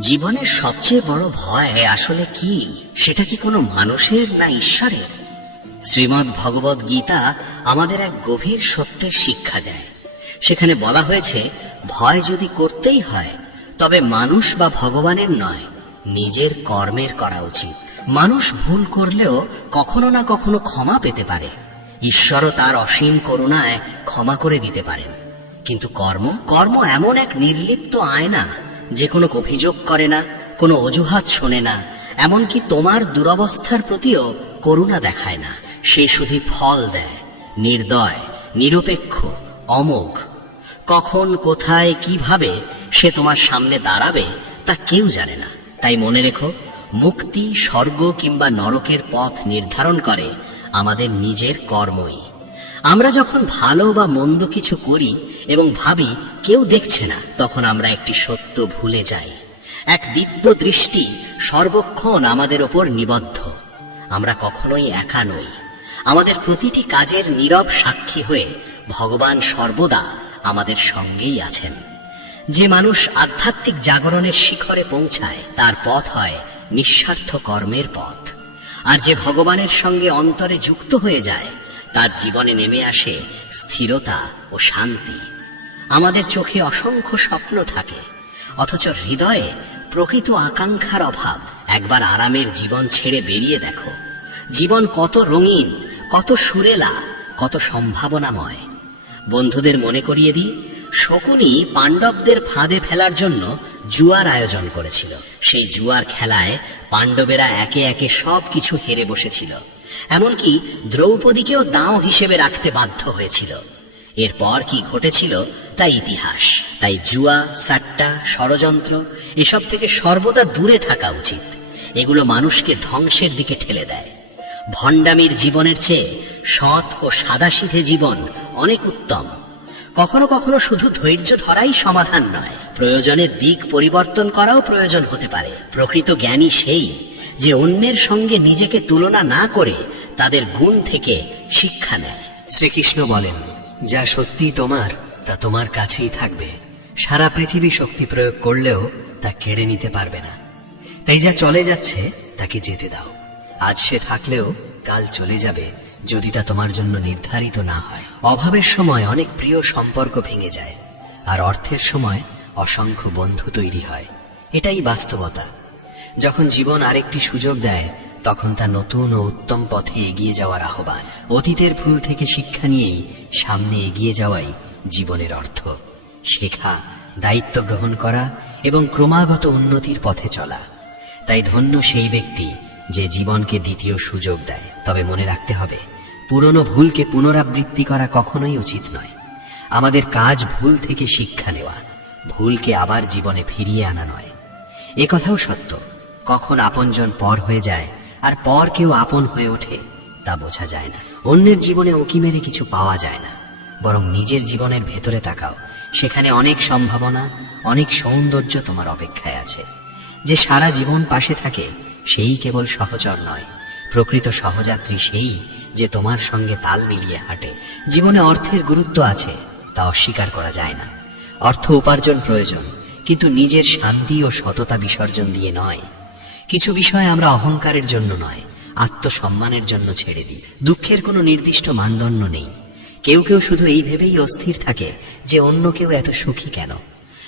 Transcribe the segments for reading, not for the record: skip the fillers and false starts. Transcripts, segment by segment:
জীবনের সবচেয়ে বড় ভয় আসলে কি? সেটা কি কোনো মানুষের না ঈশ্বরের? শ্রীমদ্ ভগবদ গীতা আমাদের এক গভীর সত্যের শিক্ষা দেয়। সেখানে বলা হয়েছে, ভয় যদি করতেই হয় তবে মানুষ বা ভগবানের নয়, নিজের কর্মের করা উচিত। মানুষ ভুল করলেও কখনো না কখনো ক্ষমা পেতে পারে। ঈশ্বরও তার অসীম করুণায় ক্ষমা করে দিতে পারেন। কিন্তু কর্ম এমন এক নির্লিপ্ত আয়না, যে কোনো অভিযোগ করে না, কোনো অজুহাত শোনে না, এমনকি তোমার দুরবস্থার প্রতিও করুণা দেখায় না। সে শুধু ফল দেয়, নির্দয়, নিরপেক্ষ, অমোঘ। কখন, কোথায়, কিভাবে সে তোমার সামনে দাঁড়াবে তা কেউ জানে না। তাই মনে রেখো, মুক্তি, স্বর্গ কিংবা নরকের পথ নির্ধারণ করে আমাদের নিজের কর্মই। আমরা যখন ভালো বা মন্দ কিছু করি এবং ভাবি কেউ দেখছে না, তখন আমরা একটি সত্য ভুলে যাই। এক দিব্য দৃষ্টি সর্বক্ষণ আমাদের ওপর নিবদ্ধ। আমরা কখনোই একা নই। আমাদের প্রতিটি কাজের নীরব সাক্ষী হয়ে ভগবান সর্বদা আমাদের সঙ্গেই আছেন। যে মানুষ আধ্যাত্মিক জাগরণের শিখরে পৌঁছায়, তার পথ হয় নিঃস্বার্থ কর্মের পথ। আর যে ভগবানের সঙ্গে অন্তরে যুক্ত হয়ে যায়, তার জীবনে নেমে আসে স্থিরতা ও শান্তি। আমাদের চোখে অসংখ্য স্বপ্ন থাকে, অথচ হৃদয়ে প্রকৃত আকাঙ্ক্ষার অভাব। একবার আরামের জীবন ছেড়ে বেরিয়ে দেখো, জীবন কত রঙিন, কত সুরেলা, কত সম্ভাবনাময়। বন্ধুদের মনে করিয়ে দিই, শকুনি পাণ্ডবদের ফাঁদে ফেলার জন্য জুয়ার আয়োজন করেছিল। সেই জুয়ার খেলায় পাণ্ডবেরা একে একে সবকিছু হেরে বসেছিল, এমনকি দ্রৌপদীকেও দাঁও হিসেবে রাখতে বাধ্য হয়েছিল। এরপর কি ঘটেছিল তা ইতিহাস। তাই জুয়া, সাট্টা, ষড়যন্ত্র এসব থেকে সর্বদা দূরে থাকা উচিত। এগুলো মানুষকে ধ্বংসের দিকে ঠেলে দেয়। ভণ্ডামির জীবনের চেয়ে সৎ ও সাদাসিধে জীবন অনেক উত্তম। কখনো কখনো শুধু ধৈর্য ধরাই সমাধান নয়, প্রয়োজনে দিক পরিবর্তন করাও প্রয়োজন হতে পারে। প্রকৃত জ্ঞানী সেই যে অন্যের সঙ্গে নিজেকে তুলনা না করে তাদের গুণ থেকে শিক্ষা নেয়। শ্রীকৃষ্ণ বলেন, যা সত্যি তোমার তা তোমার কাছেই থাকবে। সারা পৃথিবী শক্তি প্রয়োগ করলেও তা কেড়ে নিতে পারবে না। তাই যা চলে যাচ্ছে তাকে যেতে দাও। আজ সে থাকলেও কাল চলে যাবে, যদি তা তোমার জন্য নির্ধারিত না হয়। অভাবের সময় অনেক প্রিয় সম্পর্ক ভেঙে যায়, আর অর্থের সময় অসংখ্য বন্ধু তৈরি হয়। এটাই বাস্তবতা। যখন জীবন আরেকটি সুযোগ দেয়, তখন তা নতুন ও উত্তম পথে এগিয়ে যাওয়ার আহ্বান। অতীতের ভুল থেকে শিক্ষা নিয়েই সামনে এগিয়ে যাওয়াই জীবনের অর্থ। শেখা, দায়িত্ব গ্রহণ করা এবং ক্রমাগত উন্নতির পথে চলা। তাই ধন্য সেই ব্যক্তি যে জীবনকে দ্বিতীয় সুযোগ দেয়। তবে মনে রাখতে হবে, পুরনো ভুলকে পুনরাবৃত্তি করা কখনোই উচিত নয়। আমাদের কাজ ভুল থেকে শিক্ষা নেওয়া, ভুলকে আবার জীবনে ফিরিয়ে আনা নয়। এ কথাও সত্য, কখন আপনজন পর হয়ে যায় আর পর কেউ আপন হয়ে ওঠে তা বোঝা যায় না। অন্যের জীবনে উঁকি মেরে কিছু পাওয়া যায় না, বরং নিজের জীবনের ভেতরে তাকাও। সেখানে অনেক সম্ভাবনা, অনেক সৌন্দর্য তোমার অপেক্ষায় আছে। যে সারা জীবন পাশে থাকে সেই কেবল সহচর নয়, প্রকৃত সহযাত্রী সেই যে তোমার সঙ্গে তাল মিলিয়ে হাঁটে। জীবনে অর্থের গুরুত্ব আছে, তা অস্বীকার করা যায় না। অর্থ উপার্জন প্রয়োজন, কিন্তু নিজের শান্তি ও সততা বিসর্জন দিয়ে নয়। কিছু বিষয় আমরা অহংকারের জন্য নয়, আত্মসম্মানের জন্য ছেড়ে দিই। দুঃখের কোনো নির্দিষ্ট মানদণ্ড নেই। কেউ কেউ শুধু এই ভেবেই অস্থির থাকে যে অন্য কেউ এত সুখী কেন।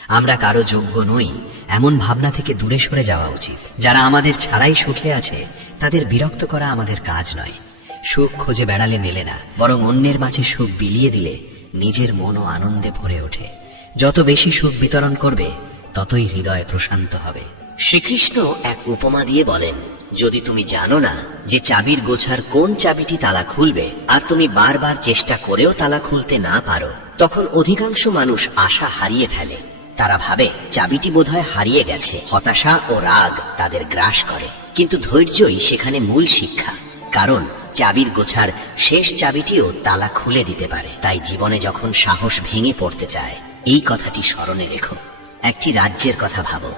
আমরা কারো যোগ্য নই, এমন ভাবনা থেকে দূরে সরে যাওয়া উচিত। যারা আমাদের ছাড়াই সুখে আছে, তাদের বিরক্ত করা আমাদের কাজ নয়। সুখ খুঁজে বেড়ালে মেলে না, বরং অন্যের মাঝে সুখ বিলিয়ে দিলে নিজের মনও আনন্দে ভরে ওঠে। যত বেশি সুখ বিতরণ করবে, ততই হৃদয় প্রশান্ত হবে। শ্রীকৃষ্ণ এক উপমা দিয়ে বলেন, যদি তুমি জানো না যে চাবির গোছার কোন চাবিটি তালা খুলবে, আর তুমি বারবার চেষ্টা করেও তালা খুলতে না পারো, তখন অধিকাংশ মানুষ আশা হারিয়ে ফেলে। তারা ভাবে চাবিটি বোধহয় হারিয়ে গেছে। হতাশা ও রাগ তাদের গ্রাস করে। কিন্তু ধৈর্যই সেখানে মূল শিক্ষা, কারণ চাবির গোছার শেষ চাবিটিও তালা খুলে দিতে পারে। তাই জীবনে যখন সাহস ভেঙে পড়তে চায়, এই কথাটি স্মরণে রেখো। একটি রাজ্যের কথা ভাবো,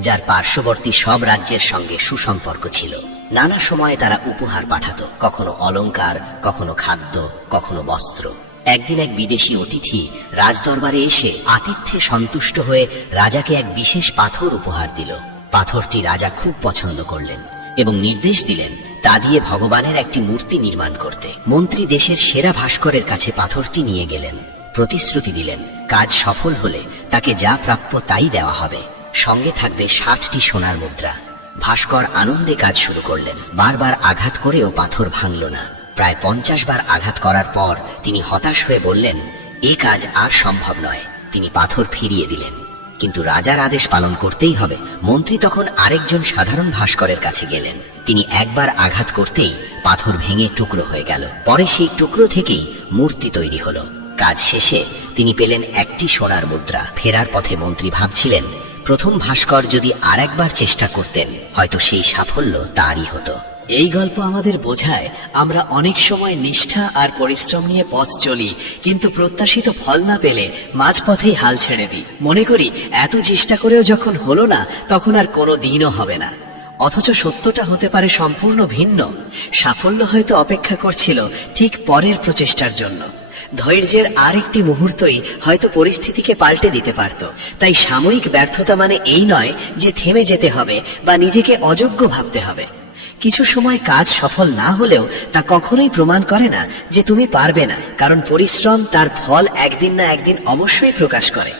যার পার্শ্ববর্তী সব রাজ্যের সঙ্গে সুসম্পর্ক ছিল। নানা সময়ে তারা উপহার পাঠাতো, কখনো অলংকার, কখনো খাদ্য, কখনো বস্ত্র। একদিন এক বিদেশি অতিথি রাজদরবারে এসে আতিথ্যে সন্তুষ্ট হয়ে রাজাকে এক বিশেষ পাথর উপহার দিল। পাথরটি রাজা খুব পছন্দ করলেন এবং নির্দেশ দিলেন তা দিয়ে ভগবানের একটি মূর্তি নির্মাণ করতে। মন্ত্রী দেশের সেরা ভাস্করের কাছে পাথরটি নিয়ে গেলেন, প্রতিশ্রুতি দিলেন কাজ সফল হলে তাকে যা প্রাপ্য তাই দেওয়া হবে, সঙ্গে থাকবে 60টি সোনার মুদ্রা। ভাস্কর আনন্দে কাজ শুরু করলেন। বারবার আঘাত করেও পাথর ভাঙল না। প্রায় 50 বার আঘাত করার পর তিনি হতাশ হয়ে বললেন, এ কাজ আর সম্ভব নয়। তিনি পাথর ফিরিয়ে দিলেন, কিন্তু রাজার আদেশ পালন করতেই হবে। মন্ত্রী তখন আরেকজন সাধারণ ভাস্করের কাছে গেলেন। তিনি একবার আঘাত করতেই পাথর ভেঙে টুকরো হয়ে গেল। পরে সেই টুকরো থেকেই মূর্তি তৈরি হলো। কাজ শেষে তিনি পেলেন 1টি সোনার মুদ্রা। ফেরার পথে মন্ত্রী ভাবছিলেন, প্রথম ভাস্কর যদি আরেকবার চেষ্টা করতেন, হয়তো সেই সাফল্য তারই হতো। এই গল্প আমাদের বোঝায় আমরা অনেক সময় নিষ্ঠা আর পরিশ্রম নিয়ে পথ চলি, কিন্তু প্রত্যাশিত ফল না পেলে মাঝপথেই হাল ছেড়ে দিই। মনে করি এত চেষ্টা করেও যখন হলো না, তখন আর কোনো দিনও হবে না। অথচ সত্যটা হতে পারে সম্পূর্ণ ভিন্ন। সাফল্য হয়তো অপেক্ষা করছিল ঠিক পরের প্রচেষ্টার জন্য। ধৈর্যের আরেকটি মুহূর্তই হয়তো পরিস্থিতিকে পাল্টে দিতে পারত। তাই সাময়িক ব্যর্থতা মানে এই নয় যে থেমে যেতে হবে বা নিজেকে অযোগ্য ভাবতে হবে। কিছু সময় কাজ সফল না হলেও তা কখনোই প্রমাণ করে না যে তুমি পারবে না, কারণ পরিশ্রম তার ফল একদিন না একদিন অবশ্যই প্রকাশ করে।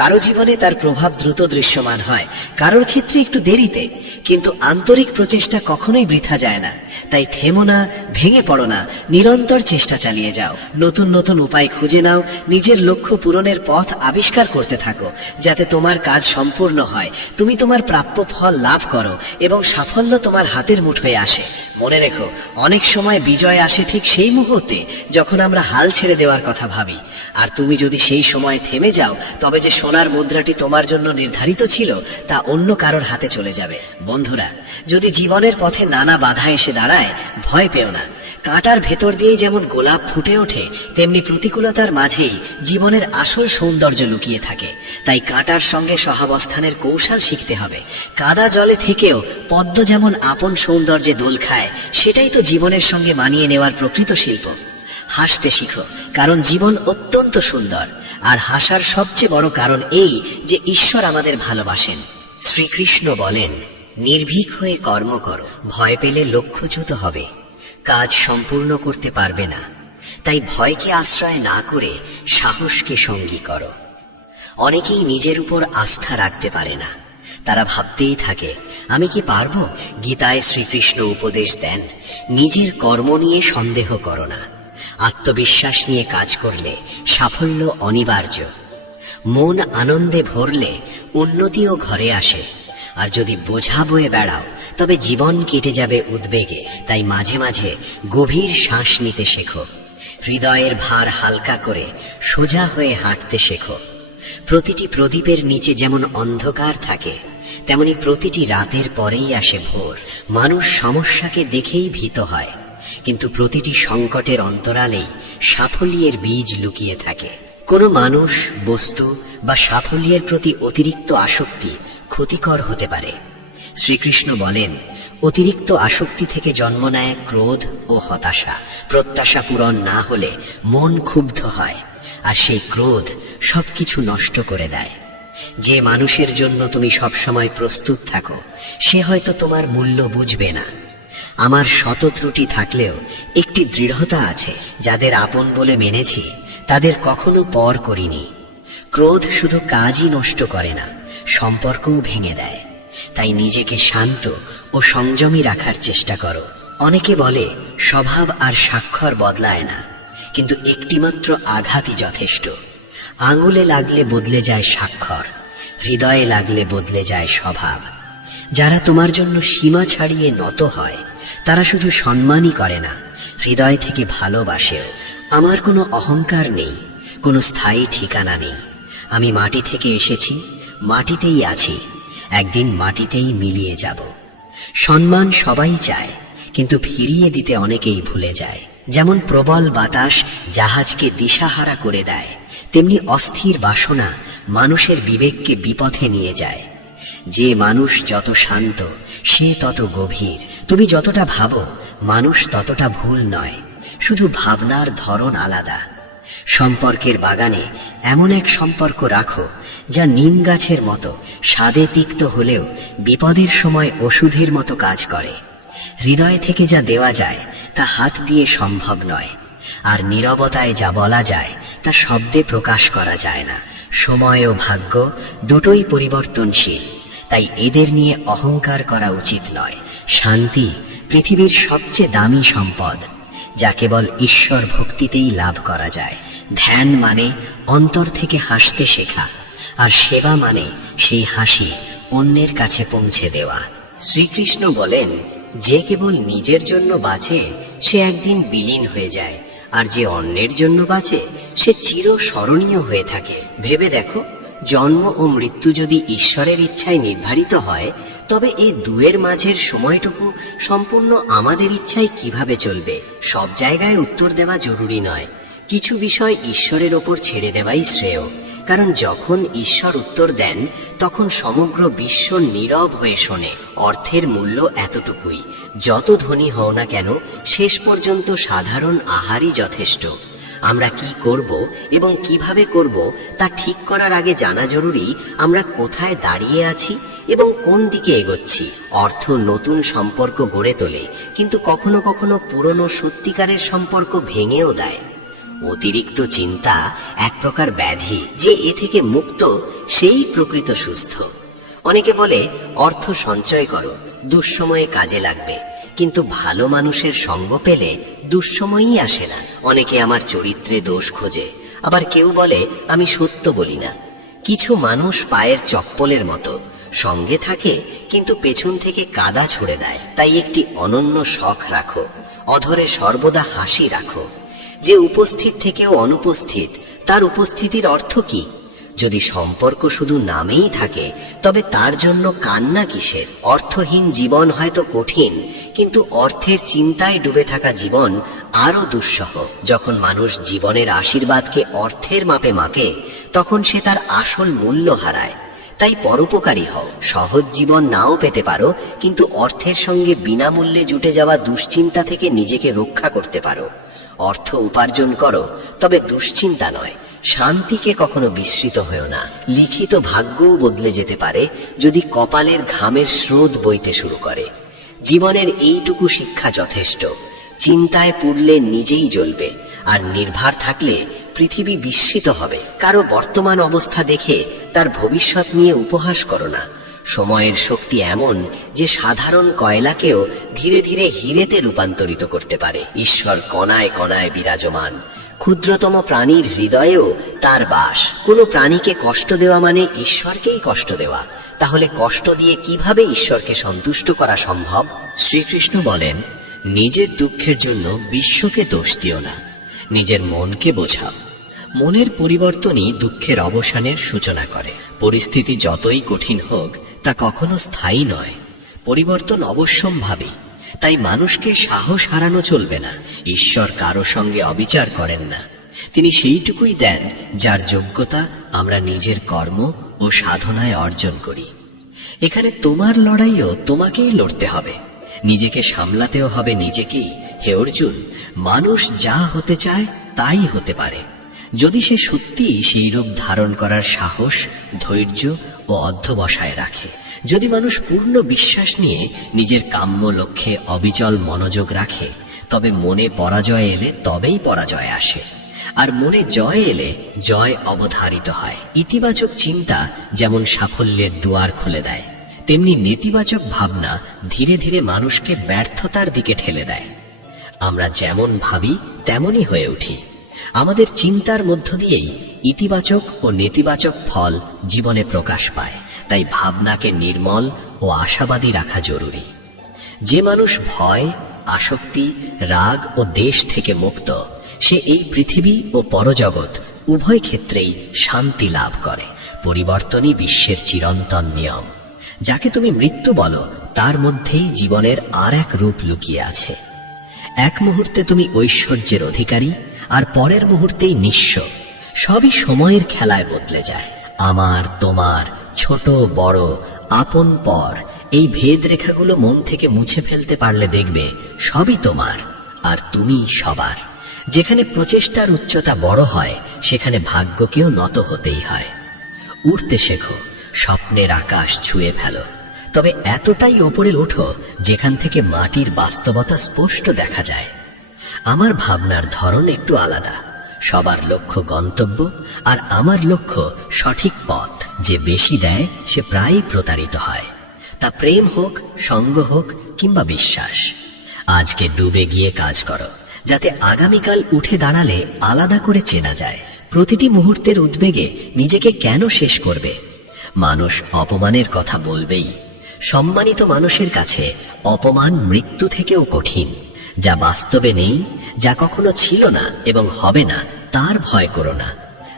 কারো জীবনে তার প্রভাব দ্রুত দৃশ্যমান হয়, কারোর ক্ষেত্রে একটু দেরিতে, কিন্তু আন্তরিক প্রচেষ্টা কখনোই বৃথা যায় না। তাই থেমো না, ভেঙে পড়ো না, নিরন্তর চেষ্টা চালিয়ে যাও। নতুন নতুন উপায় খুঁজে নাও, নিজের লক্ষ্য পূরণের পথ আবিষ্কার করতে থাকো, যাতে তোমার কাজ সম্পূর্ণ হয়, তুমি তোমার প্রাপ্য ফল লাভ করো এবং সাফল্য তোমার হাতের মুঠোয় আসে। মনে রেখো, অনেক সময় বিজয় আসে ঠিক সেই মুহূর্তে যখন আমরা হাল ছেড়ে দেওয়ার কথা ভাবি। আর তুমি যদি সেই সময় থেমে যাও, তবে যে সোনার মুদ্রাটি তোমার জন্য নির্ধারিত ছিল তা অন্য কারোর হাতে চলে যাবে। বন্ধুরা, যদি জীবনের পথে নানা বাধা এসে দাঁড়ায়, ভয় পেও না। কাঁটার ভেতর দিয়ে যেমন গোলাপ ফুটে ওঠে, তেমনি প্রতিকূলতার মাঝেই জীবনের আসল সৌন্দর্য লুকিয়ে থাকে। তাই কাঁটার সঙ্গে সহাবস্থানের কৌশল শিখতে হবে। কাদা জলে থেকেও পদ্ম যেমন আপন সৌন্দর্যে দোল খায়, সেটাই তো জীবনের সঙ্গে মানিয়ে নেওয়ার প্রকৃত শিল্প। হাসতে শিখো, কারণ জীবন অত্যন্ত সুন্দর। আর হাসার সবচেয়ে বড় কারণ এই যে ঈশ্বর আমাদের ভালোবাসেন। শ্রীকৃষ্ণ বলেন, নির্ভীক হয়ে কর্ম করো, ভয় পেলে লক্ষ্যচ্যুত হবে, কাজ সম্পূর্ণ করতে পারবে না। তাই ভয়কে আশ্রয় না করে সাহসকে সঙ্গী করো। অনেকেই নিজের উপর আস্থা রাখতে পারে না। তারা ভাবতেই থাকে, আমি কি পারবো? গীতায় শ্রীকৃষ্ণ উপদেশ দেন, নিজের কর্ম নিয়ে সন্দেহ করো না। আত্মবিশ্বাস নিয়ে কাজ করলে সাফল্য অনিবার্য। মন আনন্দে ভরলে উন্নতিও ঘরে আসে। আর যদি বোঝা বয়ে বেড়াও, তবে জীবন কেটে যাবে উদ্বেগে। তাই মাঝে মাঝে গভীর শ্বাস নিতে শেখো। হৃদয়ের ভার হালকা করে সোজা হয়ে হাঁটতে শেখো। প্রতিটি প্রদীপের নিচে যেমন অন্ধকার থাকে, তেমনি প্রতিটি রাতের পরেই আসে ভোর। মানুষ সমস্যাকে দেখেই ভীত হয়, কিন্তু প্রতিটি সংকটের অন্তরালেই সাফল্যের বীজ লুকিয়ে থাকে। কোনো মানুষ, বস্তু বা সাফল্যের প্রতি অতিরিক্ত আসক্তি ক্ষতিকর হতে পারে। শ্রীকৃষ্ণ বলেন, অতিরিক্ত আসক্তি থেকে জন্ম নেয় ক্রোধ ও হতাশা। প্রত্যাশা পূরণ না হলে মন ক্ষুব্ধ হয়, আর সেই ক্রোধ সবকিছু নষ্ট করে দেয়। যে মানুষের জন্য তুমি সবসময় প্রস্তুত থাকো, সে হয়তো তোমার মূল্য বুঝবে না। আমার শত ত্রুটি থাকলেও একটি দৃঢ়তা আছে, যাদের আপন বলে মেনেছি তাদের কখনো পর করিনি। ক্রোধ শুধু কাজই নষ্ট করে না, সম্পর্কও ভেঙে দেয়। তাই নিজেকে শান্ত ও সংযমী রাখার চেষ্টা করো। অনেকে বলে স্বভাব আর স্বাক্ষর বদলায় না, কিন্তু একটিমাত্র আঘাতই যথেষ্ট। আঙুলে লাগলে বদলে যায় স্বাক্ষর, হৃদয়ে লাগলে বদলে যায় স্বভাব। যারা তোমার জন্য সীমা ছাড়িয়ে নত হয়, তারা শুধু সম্মানই করে না, হৃদয় থেকে ভালোবাসেও। আমার কোনো অহংকার নেই, কোনো স্থায়ী ঠিকানা নেই। আমি মাটি থেকে এসেছি, মাটিতেই আছি, একদিন মাটিতেই মিলিয়ে যাব। সম্মান সবাই চায়, কিন্তু ফিরিয়ে দিতে অনেকেই ভুলে যায়। যেমন প্রবল বাতাস জাহাজকে দিশাহারা করে দেয়, তেমনি অস্থির বাসনা মানুষের বিবেককে বিপথে নিয়ে যায়। যে মানুষ যত শান্ত, সে তত গভীর। তুমি যতটা ভাবো, মানুষ ততটা ভুল নয়, শুধু ভাবনার ধরন আলাদা। সম্পর্কের বাগানে এমন এক সম্পর্ক রাখো যা নিম গাছের মতো স্বাদে তিক্ত হলেও বিপদের সময় ওষুধের মতো কাজ করে। হৃদয় থেকে যা দেওয়া যায় তা হাত দিয়ে সম্ভব নয়, আর নীরবতায় যা বলা যায় তা শব্দে প্রকাশ করা যায় না। সময় ও ভাগ্য দুটোই পরিবর্তনশীল, তাই এদের নিয়ে অহংকার করা উচিত নয়। শান্তি পৃথিবীর সবচেয়ে দামি সম্পদ, যা কেবল ঈশ্বর ভক্তিতেই লাভ করা যায়। ধ্যান মানে অন্তর থেকে হাসতে শেখা, আর সেবা মানে সেই হাসি অন্যের কাছে পৌঁছে দেওয়া। শ্রীকৃষ্ণ বলেন, যে কেবল নিজের জন্য বাঁচে সে একদিন বিলীন হয়ে যায়, আর যে অন্যের জন্য বাঁচে সে চিরস্মরণীয় হয়ে থাকে। ভেবে দেখো, জন্ম ও মৃত্যু যদি ঈশ্বরের ইচ্ছায় নির্ধারিত হয়, তবে এই দুয়ের মাঝের সময়টুকু সম্পূর্ণ আমাদের ইচ্ছায় কিভাবে চলবে? সব জায়গায় উত্তর দেওয়া জরুরি নয়, কিছু বিষয় ঈশ্বরের ওপর ছেড়ে দেওয়াই শ্রেয়। কারণ যখন ঈশ্বর উত্তর দেন তখন সমগ্র বিশ্ব নীরব হয়ে শোনে। অর্থের মূল্য এতটুকুই, যত ধনী হও না কেন শেষ পর্যন্ত সাধারণ আহারই যথেষ্ট। আমরা কি করব এবং কিভাবে করব তা ঠিক করার আগে জানা জরুরি আমরা কোথায় দাঁড়িয়ে আছি এবং কোন দিকে এগোচ্ছি। অর্থ নতুন সম্পর্ক গড়ে তোলে, কিন্তু কখনো কখনো পুরনো সত্যিকারের সম্পর্ক ভেঙেও দেয়। অতিরিক্ত চিন্তা এক প্রকার ব্যাধি, যে এ থেকে মুক্ত সেই প্রকৃত সুস্থ। অনেকে বলে অর্থ সঞ্চয় করো, দুঃসময়ে কাজে লাগবে, কিন্তু ভালো মানুষের সঙ্গ পেলে দুঃসময়ই আসে না। অনেকে আমার চরিত্রে দোষ খোঁজে, আবার কেউ বলে আমি সত্য বলি না। কিছু মানুষ পায়ের চপ্পলের মতো, সঙ্গে থাকে কিন্তু পেছন থেকে কাদা ছুড়ে দেয়। তাই একটি অনন্য শখ রাখো, অধরে সর্বদা হাসি রাখো। যে উপস্থিত থেকেও অনুপস্থিত, তার উপস্থিতির অর্থ কি? যদি সম্পর্ক শুধু নামেই থাকে তবে তার জন্য কান্না কিসের? অর্থহীন জীবন হয়তো কঠিন, কিন্তু অর্থের চিন্তায় ডুবে থাকা জীবন আরো দুঃসহ। যখন মানুষ জীবনের আশীর্বাদকে অর্থের মাপে মাপে, তখন সে তার আসল মূল্য হারায়। তাই পরোপকারী হও। সহজ জীবন নাও পেতে পারো, কিন্তু অর্থের সঙ্গে বিনামূল্যে জুটে যাওয়া দুশ্চিন্তা থেকে নিজেকে রক্ষা করতে পারো। অর্থ উপার্জন করো, তবে দুশ্চিন্তা নয়। শান্তিকে কখনো বিস্মৃত হয়েও না। লিখিত ভাগ্যও বদলে যেতে পারে যদি কপালের ঘামের স্রোত বইতে শুরু করে। জীবনের এইটুকু শিক্ষা যথেষ্ট। চিন্তায় পড়লে নিজেই জ্বলবে, আর নির্ভার থাকলে পৃথিবী বিস্মিত হবে। কারো বর্তমান অবস্থা দেখে তার ভবিষ্যৎ নিয়ে উপহাস করো না। সময়ের শক্তি এমন যে সাধারণ কয়লাকেও ধীরে ধীরে হীরেতে রূপান্তরিত করতে পারে। ঈশ্বর কণায় কণায় বিরাজমান, ক্ষুদ্রতম প্রাণীর হৃদয়েও তার বাস। কোনো প্রাণীকে কষ্ট দেওয়া মানে ঈশ্বরকেই কষ্ট দেওয়া। তাহলে কষ্ট দিয়ে কিভাবে ঈশ্বরকে সন্তুষ্ট করা সম্ভব? শ্রীকৃষ্ণ বলেন, নিজের দুঃখের জন্য বিশ্বকে দোষ দিও না, নিজের মনকে বোঝাও। মনের পরিবর্তনই দুঃখের অবসানের সূচনা করে। পরিস্থিতি যতই কঠিন হোক তা কখনো স্থায়ী নয়, পরিবর্তন অবশ্যম্ভাবী। তাই মানুষকে সাহস হারানো চলবে না। ঈশ্বর কারো সঙ্গে অবিচার করেন না, তিনি সেইটুকুই দেন যার যোগ্যতা আমরা নিজের কর্ম ও সাধনায় অর্জন করি। এখানে তোমার লড়াইও তোমাকেই লড়তে হবে, নিজেকে সামলাতেও হবে নিজেকেই। হে অর্জুন, মানুষ যা হতে চায় তাই হতে পারে, যদি সে সত্যি সেই রূপ ধারণ করার সাহস, ধৈর্য ও অধ্যবসায় রাখে। যদি মানুষ পূর্ণ বিশ্বাস নিয়ে নিজের কাম্য লক্ষ্যে অবিচল মনোযোগ রাখে, তবে মনে পরাজয় এলে তবেই পরাজয় আসে, আর মনে জয় এলে জয় অবধারিত হয়। ইতিবাচক চিন্তা যেমন সাফল্যের দুয়ার খুলে দেয়, তেমনি নেতিবাচক ভাবনা ধীরে ধীরে মানুষকে ব্যর্থতার দিকে ঠেলে দেয়। আমরা যেমন ভাবি তেমনই হয়ে উঠি। আমাদের চিন্তার মধ্য দিয়েই ইতিবাচক ও নেতিবাচক ফল জীবনে প্রকাশ পায়। তাই ভাবনাকে নির্মল ও আশাবাদী রাখা জরুরি। যে মানুষ ভয়, আসক্তি, রাগ ও দেশ থেকে মুক্ত, সে এই পৃথিবী ও পরজগৎ উভয় ক্ষেত্রেই শান্তি লাভ করে। পরিবর্তনই বিশ্বের চিরন্তন নিয়ম। যাকে তুমি মৃত্যু বলো, তার মধ্যেই জীবনের আর এক রূপ লুকিয়ে আছে। এক মুহূর্তে তুমি ঐশ্বর্যের অধিকারী, আর পরের মুহূর্তেই নিঃস্ব। সবই সময়ের খেলায় বদলে যায়। আমার, তোমার, ছোট বড়, আপন পর, এই ভেদ রেখাগুলো মন থেকে মুছে ফেলতে পারলে দেখবে সবই তোমার আর তুমি সবার। যেখানে প্রচেষ্টার উচ্চতা বড় হয় সেখানে ভাগ্যকেও নত হতেই হয়। উড়তে শেখো, স্বপ্নের আকাশ ছুঁয়ে ফেলো, তবে এতটাই ওপরে ওঠো যেখান থেকে মাটির বাস্তবতা স্পষ্ট দেখা যায়। আমার ভাবনার ধরন একটু আলাদা। সবার লক্ষ্য গন্তব্য, আর আমার লক্ষ্য সঠিক পথ। যে বেশি দেয় সে প্রায়ই প্রতারিত হয়, তা প্রেম হোক, সঙ্গ হোক কিংবা বিশ্বাস। আজকে ডুবে গিয়ে কাজ করো, যাতে আগামীকাল উঠে দাঁড়ালে আলাদা করে চেনা যায়। প্রতিটি মুহূর্তের উদ্বেগে নিজেকে কেন শেষ করবে? মানুষ অপমানের কথা বলবেই। সম্মানিত মানুষের কাছে অপমান মৃত্যু থেকেও কঠিন। যা বাস্তবে নেই, যা কখনো ছিল না এবং হবে না, তার ভয় করো না।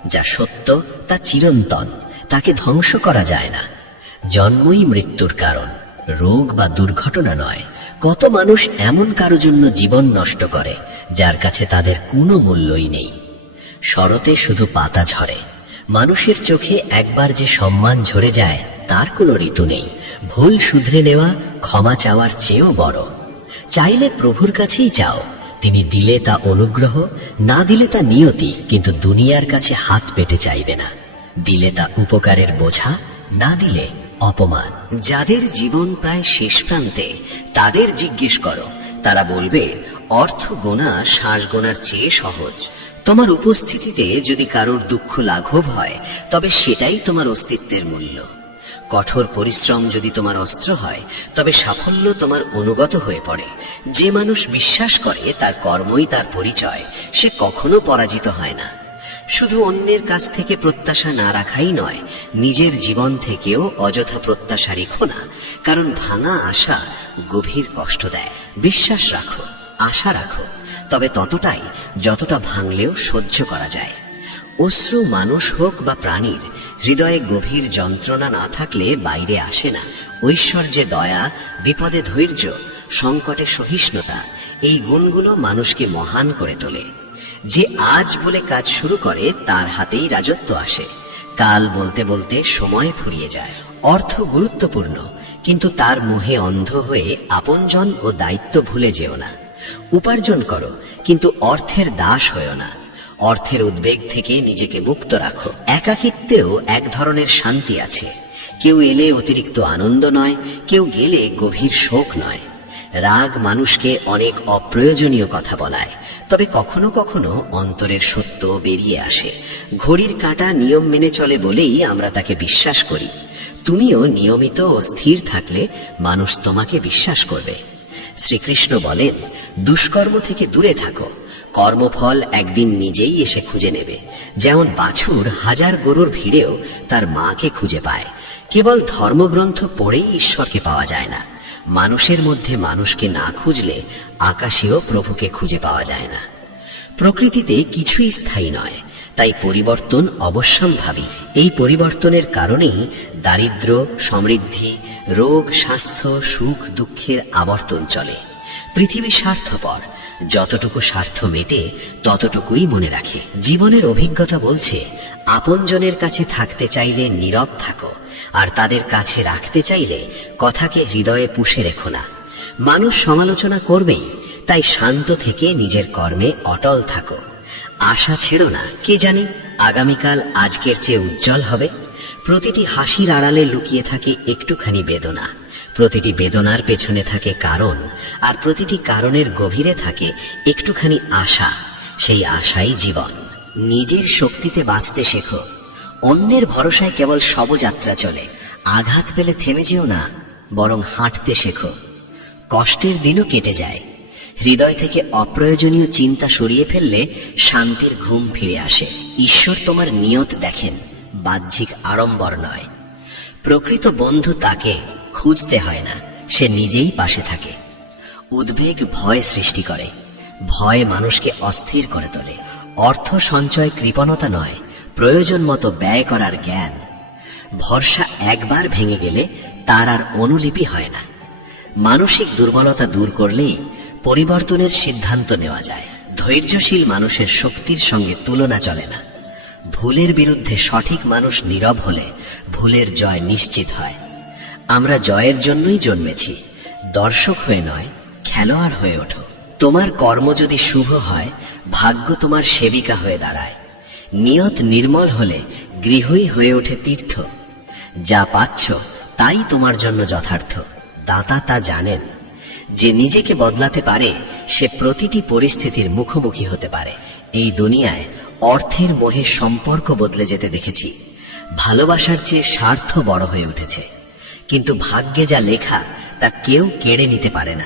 যা সত্য তা চিরন্তন, তাকে ধ্বংস করা যায় না। জন্মই মৃত্যুর কারণ, রোগ বা দুর্ঘটনা নয়। কত মানুষ এমন কারো জন্য জীবন নষ্ট করে যার কাছে তাদের কোনো মূল্যই নেই। শরতে শুধু পাতা ঝরে, মানুষের চোখে একবার যে সম্মান ঝরে যায় তার কোনো ঋতু নেই। ভুল শুধরে নেওয়া ক্ষমা চাওয়ার চেয়েও বড়। চাইলে প্রভুর কাছেই চাও, তিনি দিলে তা অনুগ্রহ, না দিলে তা নিয়তি। কিন্তু দুনিয়ার কাছে হাত পেতে চাইবে না। দিলে তা উপকারের বোঝা, না দিলে অপমান। যাদের জীবন প্রায় শেষ প্রান্তে তাদের জিজ্ঞেস করো, তারা বলবে অর্থ গোনা শ্বাস গোনার চেয়ে সহজ। তোমার উপস্থিতিতে যদি কারোর দুঃখ লাঘব হয়, তবে সেটাই তোমার অস্তিত্বের মূল্য। কঠোর পরিশ্রম যদি তোমার অস্ত্র হয়, তবে সাফল্য তোমার অনুগত হয়ে পড়ে। যে মানুষ বিশ্বাস করে তার কর্মই তার পরিচয়, সে কখনো পরাজিত হয় না। শুধু অন্যের কাছ থেকে প্রত্যাশা না রাখাই নয়, নিজের জীবন থেকেও অযথা প্রত্যাশা রেখো না। কারণ ভাঙা আশা গভীর কষ্ট দেয়। বিশ্বাস রাখো, আশা রাখো, তবে ততটাই যতটা ভাঙলেও সহ্য করা যায়। অশ্রু মানুষ হোক বা প্রাণীর, হৃদয়ে গভীর যন্ত্রণা না থাকলে বাইরে আসে না। ঐশ্বর্যে দয়া, বিপদে ধৈর্য, সংকটে সহিষ্ণুতা, এই গুণগুলো মানুষকে মহান করে তোলে। যে আজ বলে কাজ শুরু করে তার হাতেই রাজত্ব আসে। কাল বলতে বলতে সময় ফুরিয়ে যায়। অর্থ গুরুত্বপূর্ণ, কিন্তু তার মোহে অন্ধ হয়ে আপনজন ও দায়িত্ব ভুলে যেও না। উপার্জন করো, কিন্তু অর্থের দাস হয়েও না। অর্থের উদ্বেগ থেকে নিজেকে মুক্ত রাখো। একাকিত্বেও এক ধরনের শান্তি আছে। কেউ এলে অতিরিক্ত আনন্দ নয়, কেউ গেলে গভীর শোক নয়। রাগ মানুষকে অনেক অপ্রয়োজনীয় কথা বলায়, তবে কখনো কখনো অন্তরের সত্য বেরিয়ে আসে। ঘড়ির কাঁটা নিয়ম মেনে চলে বলেই আমরা তাকে বিশ্বাস করি। তুমিও নিয়মিত ও স্থির থাকলে মানুষ তোমাকে বিশ্বাস করবে। শ্রীকৃষ্ণ বলেন, দুষ্কর্ম থেকে দূরে থাকো, কর্মফল একদিন নিজেই এসে খুঁজে নেবে। যেমন বাছুর হাজার গরুর ভিড়েও তার মাকে খুঁজে পায়। কেবল ধর্মগ্রন্থ পড়েই ঈশ্বরকে পাওয়া যায় না। মানুষের মধ্যে মানুষকে না খুঁজলে আকাশেও প্রভুকে খুঁজে পাওয়া যায় না। প্রকৃতিতে কিছুই স্থায়ী নয়, তাই পরিবর্তন অবশ্যম্ভাবী। এই পরিবর্তনের কারণেই দারিদ্র্য, সমৃদ্ধি, রোগ, স্বাস্থ্য, সুখ, দুঃখের আবর্তন চলে। পৃথিবী স্বার্থপর, যতটুকু স্বার্থ মেটে ততটুকুই মনে রাখে। জীবনের অভিজ্ঞতা বলছে, আপনজনের কাছে থাকতে চাইলে নীরব থাকো, আর তাদের কাছে রাখতে চাইলে কথাকে হৃদয়ে পুষে রেখো না। মানুষ সমালোচনা করবেই, তাই শান্ত থেকে নিজের কর্মে অটল থাকো। আশা ছেড়ো না, কে জানে আগামীকাল আজকের চেয়ে উজ্জ্বল হবে। প্রতিটি হাসির আড়ালে লুকিয়ে থাকে একটুখানি বেদনা। প্রতিটি বেদনার পেছনে থাকে কারণ, আর প্রতিটি কারণের গভীরে থাকে একটুখানি আশা। সেই আশাই জীবন। নিজের শক্তিতে বাঁচতে শেখো। অন্যের ভরসায় কেবল শবযাত্রা চলে। আঘাত পেলে থেমে যেও না, বরং হাঁটতে শেখো। কষ্টের দিনও কেটে যায়। হৃদয় থেকে অপ্রয়োজনীয় চিন্তা সরিয়ে ফেললে শান্তির ঘুম ফিরে আসে। ঈশ্বর তোমার নিয়ত দেখেন, বাহ্যিক আড়ম্বর নয়। প্রকৃত বন্ধু তাকে খুঁজতে হয় না, সে নিজেই পাশে থাকে। উদ্বেগ ভয় সৃষ্টি করে, ভয় মানুষকে অস্থির করে তোলে। অর্থ সঞ্চয় কৃপণতা নয়, প্রয়োজন মতো ব্যয় করার জ্ঞান। ভরসা একবার ভেঙে গেলে তার আর অনুলিপি হয় না। মানসিক দুর্বলতা দূর করলেই পরিবর্তনের সিদ্ধান্ত নেওয়া যায়। ধৈর্যশীল মানুষের শক্তির সঙ্গে তুলনা চলে না। ভুলের বিরুদ্ধে সঠিক মানুষ নীরব হলে ভুলের জয় নিশ্চিত হয়। আমরা জয়ের জন্যই জন্মেছি, দর্শক হয়ে নয়, খেলোয়াড় হয়ে ওঠো। তোমার কর্ম যদি শুভ হয়, ভাগ্য তোমার সেবিকা হয়ে দাঁড়ায়। নিয়ত নির্মল হলে গৃহই হয়ে ওঠে তীর্থ। যা পাচ্ছ তাই তোমার জন্য যথার্থ। দাতা তা জানেন। যে নিজেকে বদলাতে পারে সে প্রতিটি পরিস্থিতির মুখোমুখি হতে পারে। এই দুনিয়ায় অর্থের মোহে সম্পর্ক বদলে যেতে দেখেছি। ভালোবাসার চেয়ে স্বার্থ বড় হয়ে উঠেছে। কিন্তু ভাগ্যে যা লেখা তা কেউ কেড়ে নিতে পারে না।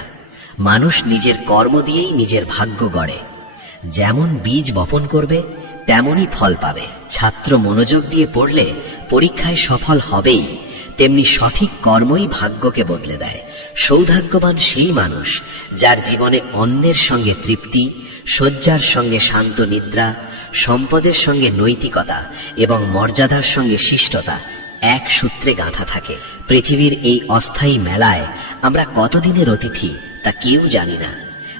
মানুষ নিজের কর্ম দিয়েই নিজের ভাগ্য গড়ে। যেমন বীজ বপন করবে তেমনই ফল পাবে। ছাত্র মনোযোগ দিয়ে পড়লে পরীক্ষায় সফল হবেই, তেমনি সঠিক কর্মই ভাগ্যকে বদলে দেয়। সৌভাগ্যবান সেই মানুষ যার জীবনে অন্যের সঙ্গে তৃপ্তি, শয্যার সঙ্গে শান্ত নিদ্রা, সম্পদের সঙ্গে নৈতিকতা এবং মর্যাদার সঙ্গে শিষ্টতা এক সূত্রে গাঁথা থাকে। পৃথিবীর এই অস্থায়ী মেলায় আমরা কতদিনের অতিথি তা কেউ জানি না।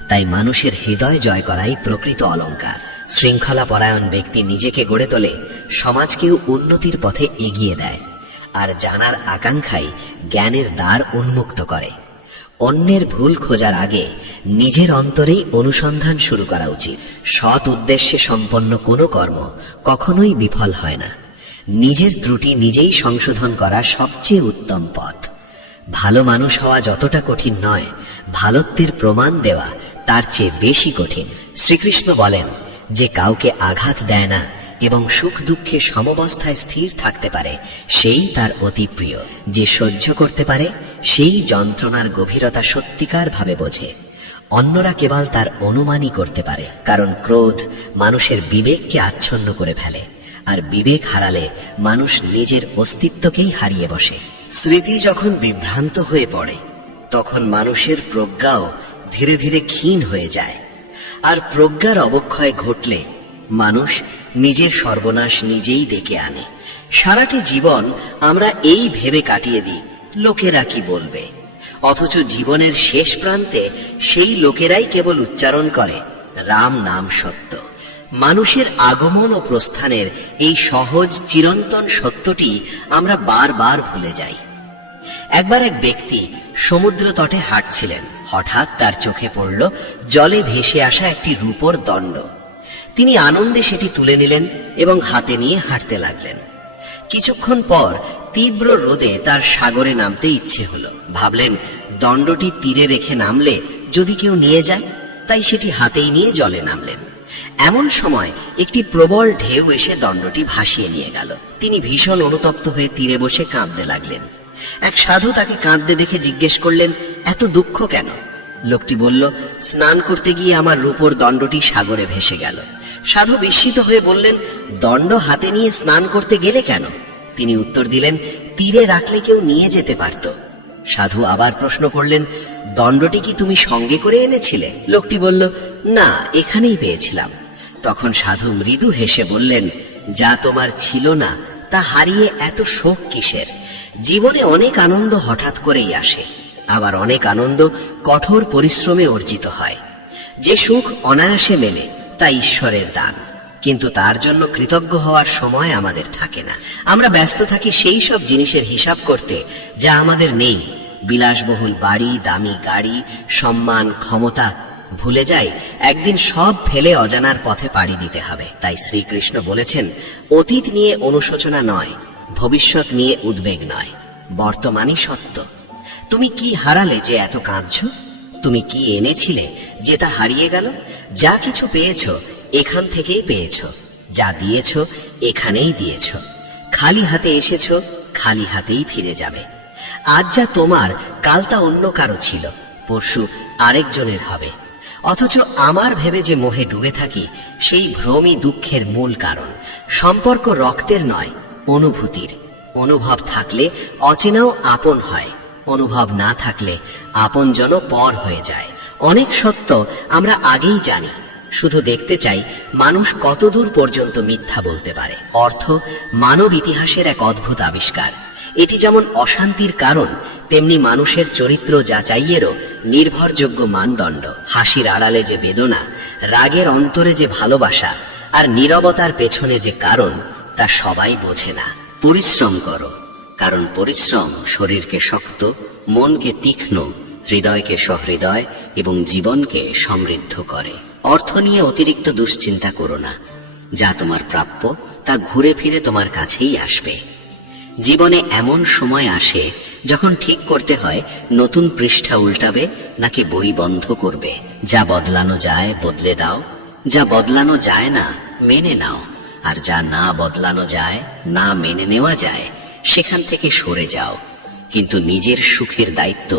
তাই মানুষের হৃদয় জয় করাই প্রকৃত অলংকার। শৃঙ্খলা পরায়ণ ব্যক্তি নিজেকে গড়ে তোলে, সমাজকেও উন্নতির পথে এগিয়ে দেয়। আর জানার আকাঙ্ক্ষাই জ্ঞানের দ্বার উন্মুক্ত করে। অন্যের ভুল খোঁজার আগে নিজের অন্তরেই অনুসন্ধান শুরু করা উচিত। সৎ উদ্দেশ্যে সম্পন্ন কোনো কর্ম কখনোই বিফল হয় না। নিজের ত্রুটি নিজেই সংশোধন করা সবচেয়ে উত্তম পথ। ভালো মানুষ হওয়া যতটা কঠিন নয়, ভালোত্বের প্রমাণ দেওয়া তার চেয়ে বেশি কঠিন। শ্রীকৃষ্ণ বলেন, যে কাউকে আঘাত দেয় না এবং সুখ দুঃখে সমবস্থায় স্থির থাকতে পারে সেই তার অতি প্রিয়। যে সহ্য করতে পারে সেই যন্ত্রণার গভীরতা সত্যিকার ভাবে বোঝে। অন্যরা কেবল তার অনুমানই করতে পারে, কারণ ক্রোধ মানুষের বিবেককে আচ্ছন্ন করে ফেলে, আর বিবেক হারালে মানুষ নিজের অস্তিত্বকেই হারিয়ে বসে। স্মৃতি যখন বিভ্রান্ত হয়ে পড়ে তখন মানুষের প্রজ্ঞাও ধীরে ধীরে ক্ষীণ হয়ে যায়। আর প্রজ্ঞার অবক্ষয় ঘটলে মানুষ নিজের সর্বনাশ নিজেই ডেকে আনে। সারাটি জীবন আমরা এই ভেবে কাটিয়ে দিই, লোকেরা কি বলবে, অথচ জীবনের শেষ প্রান্তে সেই লোকেরাই কেবল উচ্চারণ করে, রাম নাম সত্য। মানুষের আগমন ও প্রস্থানের এই সহজ চিরন্তন সত্যটি আমরা বারবার ভুলে যাই। একবার এক ব্যক্তি সমুদ্র তটে হাঁটছিলেন। হঠাৎ তার চোখে পড়ল জলে ভেসে আসা একটি রূপোর দণ্ড। তিনি আনন্দে সেটি তুলে নিলেন এবং হাতে নিয়ে হাঁটতে লাগলেন। কিছুক্ষণ পর তীব্র রোদে তার সাগরে নামতে ইচ্ছে হলো। ভাবলেন, দণ্ডটি তীরে রেখে নামলে যদি কেউ নিয়ে যায়, তাই সেটি হাতেই নিয়ে জলে নামলেন। এমন সময় একটি প্রবল ঢেউ এসে দণ্ডটি ভাসিয়ে নিয়ে গেল। তিনি ভীষণ অনুতপ্ত হয়ে তীরে বসে কাঁদতে লাগলেন। এক সাধু তাকে কাঁদতে দেখে জিজ্ঞেস করলেন, এত দুঃখ কেন? লোকটি বলল, স্নান করতে গিয়ে আমার রূপোর দণ্ডটি সাগরে ভেসে গেল। সাধু বিস্মিত হয়ে বললেন, দণ্ড হাতে নিয়ে স্নান করতে গেলে কেন? তিনি উত্তর দিলেন, তীরে রাখলে কেউ নিয়ে যেতে পারত। সাধু আবার প্রশ্ন করলেন, দণ্ডটি কি তুমি সঙ্গে করে এনেছিলে? লোকটি বলল, না, এখানেই পেয়েছিলাম। তখন সাধু মৃদু হেসে বললেন, যা তোমার ছিল না তা হারিয়ে এত শোক কিসের? জীবনে অনেক আনন্দ হঠাৎ করেই আসে, আবার অনেক আনন্দ কঠোর পরিশ্রমে অর্জিত হয়। যে সুখ অনায়াসে মেলে তা ঈশ্বরের দান, কিন্তু তার জন্য কৃতজ্ঞ হওয়ার সময় আমাদের থাকে না। আমরা ব্যস্ত থাকি সেই সব জিনিসের হিসাব করতে যা আমাদের নেই। বিলাসবহুল বাড়ি, দামি গাড়ি, সম্মান, ক্ষমতা। ভুলে যাই একদিন সব ফেলে অজানার পথে পাড়ি দিতে হবে। তাই শ্রীকৃষ্ণ বলেছেন, অতীত নিয়ে অনুশোচনা নয়, ভবিষ্যৎ নিয়ে উদ্বেগ নয়, বর্তমানই সত্য। তুমি কি হারালে যে এত কাঁদছ? তুমি কি এনেছিলে যে তা হারিয়ে গেল? যা কিছু পেয়েছ এখান থেকেই পেয়েছ, যা দিয়েছ এখানেই দিয়েছ। খালি হাতে এসেছ, খালি হাতেই ফিরে যাবে। আজ যা তোমার কাল তা অন্য কারো ছিল, পরশু আরেকজনের হবে। অথচ আমার ভেবে যে মোহে ডুবে থাকি, সেই ভ্রমই দুঃখের মূল কারণ। সম্পর্ক রক্তের নয়, অনুভূতির। অনুভব থাকলে অচেনাও আপন হয়, অনুভব না থাকলে আপনজন পর হয়ে যায়। অনেক সত্য আমরা আগেই জানি, শুধু দেখতে চাই মানুষ কতদূর পর্যন্ত মিথ্যা বলতে পারে। অর্থ মানব ইতিহাসের এক অদ্ভুত আবিষ্কার। এটি যেমন অশান্তির কারণ, তেমনি মানুষের চরিত্র যাচাইয়েরও নির্ভরযোগ্য মানদণ্ড। হাসির আড়ালে যে বেদনা, রাগের অন্তরে যে ভালোবাসা, আর নীরবতার পেছনে যে কারণ, তা সবাই বোঝে না। পরিশ্রম করো, কারণ পরিশ্রম শরীরকে শক্ত, মনকে তীক্ষ্ণ, হৃদয়কে সহৃদয় এবং জীবনকে সমৃদ্ধ করে। অর্থ নিয়ে অতিরিক্ত দুশ্চিন্তা করো না। যা তোমার প্রাপ্য তা ঘুরে ফিরে তোমার কাছেই আসবে। জীবনে এমন সময় আসে যখন ঠিক করতে হয় নতুন পৃষ্ঠা উল্টাবে নাকি বই বন্ধ করবে। যা বদলানো যায় বদলে দাও, যা বদলানো যায় না মেনে নাও, আর যা না বদলানো যায়, না মেনে নেওয়া যায়, সেখান থেকে সরে যাও। কিন্তু নিজের সুখের দায়িত্ব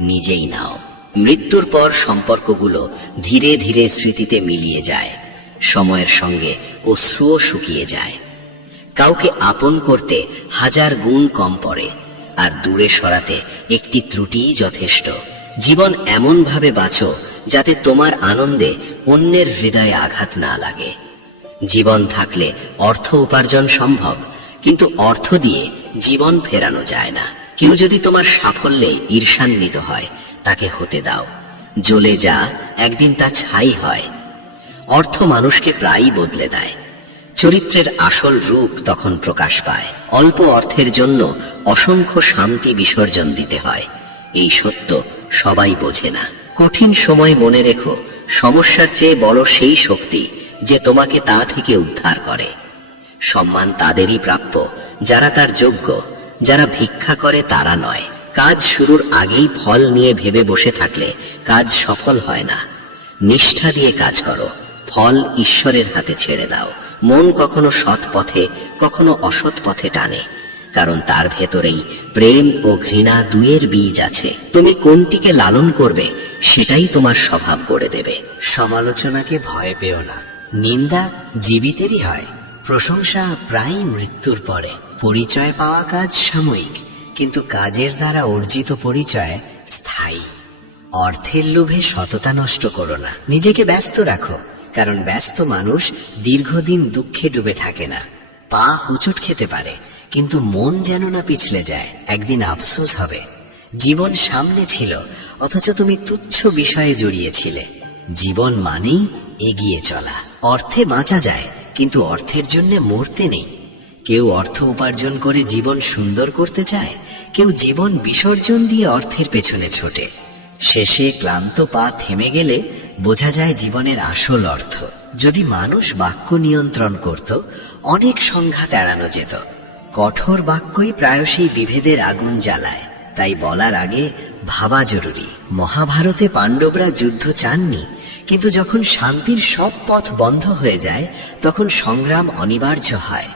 নিজেই নাও। মৃত্যুর পর সম্পর্কগুলো ধীরে ধীরে স্মৃতিতে মিলিয়ে যায়, সময়ের সঙ্গে অশ্রুও শুকিয়ে যায়। কাউকে আপন করতে 1000 গুণ কম পড়ে, আর দূরে সরাতে একটি ত্রুটিই যথেষ্ট। জীবন এমন ভাবে বাঁচো যাতে তোমার আনন্দে অন্যের হৃদয়ে আঘাত না লাগে। জীবন থাকলে অর্থ উপার্জন সম্ভব, কিন্তু অর্থ দিয়ে জীবন ফেরানো যায় না। কেউ যদি তোমার সাফল্যে ঈর্ষান্বিত হয়, তাকে হতে দাও। জ্বলে যা, একদিন তা ছাই হয়। অর্থ মানুষকে প্রায়ই বদলে দেয়। চরিত্রের আসল রূপ তখন প্রকাশ পায়। অল্প অর্থের জন্য অসংখ্য শান্তি বিসর্জন দিতে হয়। এই সত্য সবাই বোঝে না। কঠিন সময় মনে রেখো, সমস্যার চেয়ে বড় সেই শক্তি যে তোমাকে তা থেকে উদ্ধার করে। সম্মান তাদেরই প্রাপ্য যারা তার যোগ্য, যারা ভিক্ষা করে তারা নয়। কাজ শুরুর আগেই ফল নিয়ে ভেবে বসে থাকলে কাজ সফল হয় না। নিষ্ঠা দিয়ে কাজ করো, ফল ঈশ্বরের হাতে ছেড়ে দাও। মন কখনো সৎ পথে, কখনো অসৎ পথে টানে, কারণ তার ভেতরেই প্রেম ও ঘৃণা দুয়ের বীজ আছে। তুমি কোনটিকে লালন করবে সেটাই তোমার স্বভাব করে দেবে। সমালোচনাকে ভয় পেও না, নিন্দা জীবিতেরই হয়, প্রশংসা প্রায়ই মৃত্যুর পরে। পরিচয় পাওয়া কাজ সাময়িক, কিন্তু কাজের দ্বারা অর্জিত পরিচয় স্থায়ী। অর্থের লোভে সততা নষ্ট করো না, নিজেকে ব্যস্ত রাখো, কারণ ব্যস্ত মানুষ দীর্ঘদিন দুঃখে ডুবে থাকে না। পা হোঁচট খেতে পারে, কিন্তু মন যেন না পিছলে যায়, একদিন আফসোস হবে। জীবন সামনে ছিল, অথচ তুমি তুচ্ছ বিষয়ে জড়িয়েছিলে। জীবন মানেই এগিয়ে চলা। অর্থে বাঁচা যায়, কিন্তু অর্থের জন্য মরতে নেই। কেউ অর্থ উপার্জন করে জীবন সুন্দর করতে চায়, কেউ জীবন বিসর্জন দিয়ে অর্থের পেছনে ছোটে। শেষে ক্লান্ত পা থেমে গেলে বোঝা যায় জীবনের আসল অর্থ। যদি মানুষ বাক্য নিয়ন্ত্রণ করত, অনেক সংঘাত এড়ানো যেত। কঠোর বাক্যই প্রায়শই বিভেদের আগুন জ্বালায়, তাই বলার আগে ভাবা জরুরি। মহাভারতে পাণ্ডবরা যুদ্ধ চাননি, কিন্তু যখন শান্তির সব পথ বন্ধ হয়ে যায়, তখন সংগ্রাম অনিবার্য হয়।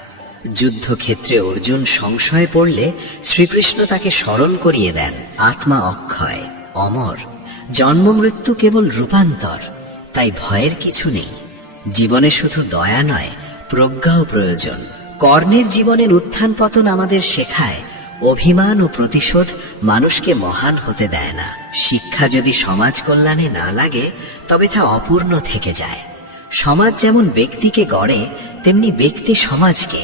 যুদ্ধক্ষেত্রে অর্জুন সংশয়ে পড়লে শ্রীকৃষ্ণ তাকে স্মরণ করিয়ে দেন, আত্মা অক্ষয়, অমর, জন্ম মৃত্যু কেবল রূপান্তর, তাই ভয়ের কিছু নেই। জীবনে শুধু দয়া নয়, প্রজ্ঞাও প্রয়োজন। কর্ণের জীবনের উত্থান পতন আমাদের শেখায়, অভিমান ও প্রতিশোধ মানুষকে মহান হতে দেয় না। শিক্ষা যদি সমাজ কল্যাণে না লাগে, তবে তা অপূর্ণ থেকে যায়। সমাজ যেমন ব্যক্তিকে গড়ে, তেমনি ব্যক্তি সমাজকে।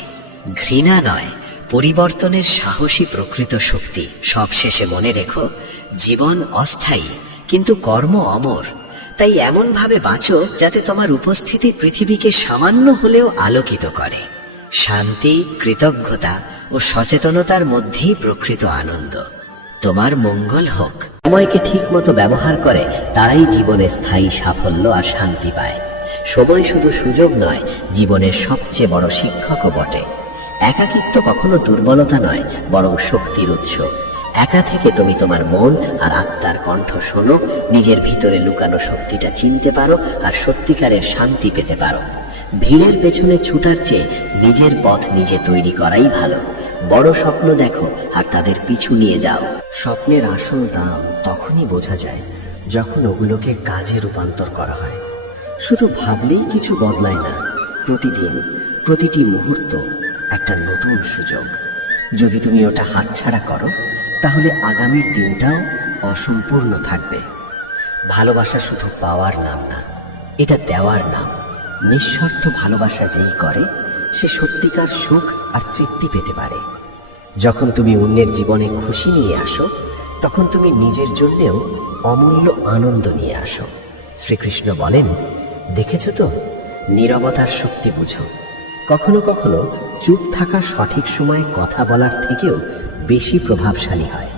ঘৃণা নয়, পরিবর্তনের সাহসী প্রকৃত শক্তি। সবশেষে মনে রেখো, জীবন অস্থায়ী, কিন্তু কর্ম অমর। তাই এমন ভাবে বাঁচো যাতে তোমার উপস্থিতি পৃথিবীকে সামান্য হলেও আলোকিত করে। শান্তি, কৃতজ্ঞতা ও সচেতনতার মধ্যেই প্রকৃত আনন্দ। তোমার মঙ্গল হোক। সময়কে ঠিক মতো ব্যবহার করে তারাই জীবনে স্থায়ী সাফল্য আর শান্তি পায়। সময় শুধু সুযোগ নয়, জীবনের সবচেয়ে বড় শিক্ষকও বটে। একাকিত্ব কখনো দুর্বলতা নয়, বরং শক্তির উৎস। একা থেকে তুমি তোমার মন আর আত্মার কণ্ঠ শোনো, নিজের ভিতরে লুকানো শক্তিটা চিনতে পারো, আর সত্যিকারের শান্তি পেতে পারো। ভিড়ের পেছনে ছুটার চেয়ে নিজের পথ নিজে তৈরি করাই ভালো। বড় স্বপ্ন দেখো আর তাদের পিছু নিয়ে যাও। স্বপ্নের আসল দাম তখনই বোঝা যায় যখন ওগুলোকে কাজে রূপান্তর করা হয়। শুধু ভাবলেই কিছু বদলায় না। প্রতিদিন, প্রতিটি মুহূর্ত একটা নতুন সুযোগ। যদি তুমি ওটা হাতছাড়া করো, তাহলে আগামীর দিনটাও অসম্পূর্ণ থাকবে। ভালোবাসা শুধু পাওয়ার নাম না, এটা দেওয়ার নাম। নিঃস্বার্থ ভালোবাসা যেই করে, সে সত্যিকার সুখ আর তৃপ্তি পেতে পারে। যখন তুমি অন্যের জীবনে খুশি নিয়ে আসো, তখন তুমি নিজের জন্যেও অমূল্য আনন্দ নিয়ে আসো। শ্রীকৃষ্ণ বলেন, দেখেছো তো, নীরবতার শক্তি বুঝো। কখনো কখনো চুপ থাকা সঠিক সময়ে কথা বলার থেকেও বেশি প্রভাবশালী হয়।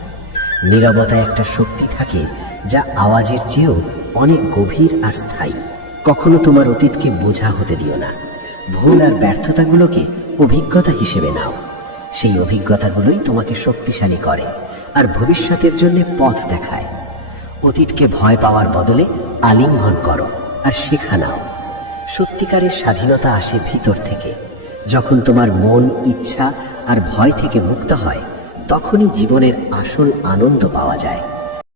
নীরবতায় একটা শক্তি থাকে যা আওয়াজের চেয়েও অনেক গভীর আর স্থায়ী। কখনো তোমার অতীতকে বোঝা হতে দিও না। ভুল আর ব্যর্থতাগুলোকে অভিজ্ঞতা হিসেবে নাও। সেই অভিজ্ঞতাগুলোই তোমাকে শক্তিশালী করে আর ভবিষ্যতের জন্য পথ দেখায়। অতীতকে ভয় পাওয়ার বদলে আলিঙ্গন করো আর শেখা নাও। সত্যিকারের স্বাধীনতা আসে ভিতর থেকে। যখন তোমার মন, ইচ্ছা আর ভয় থেকে মুক্ত হয়, তখনই জীবনের আসল আনন্দ পাওয়া যায়।